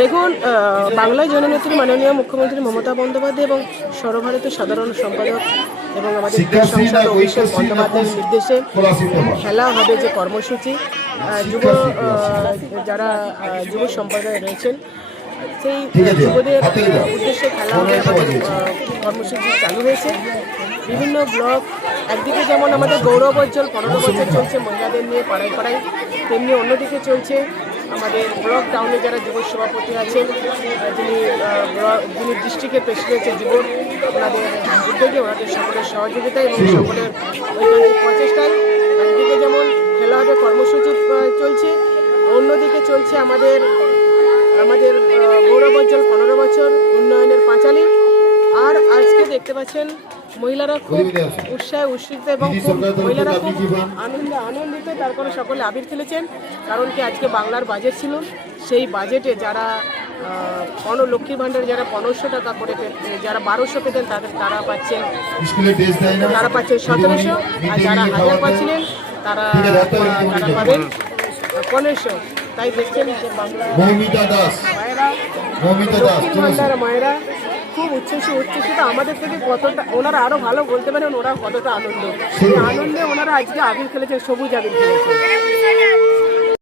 দেখুন, বাংলায় জননেত্রী মাননীয় মুখ্যমন্ত্রী মমতা বন্দ্যোপাধ্যায় এবং সর্বভারতীয় সাধারণ সম্পাদক এবং আমাদের সংসদ অভিষেক বন্দ্যোপাধ্যায়ের নির্দেশে খেলা হবে যে কর্মসূচি, যারা যুব সম্প্রদায় রয়েছেন সেই যুবদের উদ্দেশ্যে খেলা হবে আমাদের কর্মসূচি চালু হয়েছে। বিভিন্ন ব্লক, একদিকে যেমন আমাদের গৌরবোজ্জ্বল 15 বছর চলছে মহিলাদের নিয়ে পাড়ায় পাড়ায়, তেমনি অন্যদিকে চলছে আমাদের ব্লক টাউনে যারা যুব সভাপতি আছেন, যিনি ডিস্ট্রিক্টের প্রেসিডেন্টের যুব, ওনাদের উদ্যোগে, ওনাদের সকলের সহযোগিতায় এবং সকলের ঐকান্তিক প্রচেষ্টায় একদিকে যেমন খেলা হবে কর্মসূচি চলছে, অন্যদিকে চলছে আমাদের গৌরবোজ্জ্বল 15 বছর উন্নয়নের পাঁচালী। আর আজকে দেখতে পাচ্ছেন মহিলারা খুব উৎসাহে উৎসাহিত এবং মহিলারা খুব আনন্দিত, তার কারণে সকলে আবির খেলেছেন। কারণ কি, আজকে বাংলার বাজেট ছিল, সেই বাজেটে যারা লক্ষ্মীর ভাণ্ডারে যারা 1500 টাকা করে যারা 1200 পেতেন তারা পাচ্ছেন 1700, আর যারা 1000 পাচ্ছিলেন তারা পাবেন 1500। তাই দেখছেন যে বাংলার লক্ষ্মীর ভাণ্ডার মায়েরা খুব উচ্ছ্বসিত। আমাদের থেকে কতটা ওনারা আরো ভালো বলতে পারেন, ওরা কতটা আনন্দে ওনারা আজকে আবির খেলেছেন, সবুজ আবির খেলেছেন।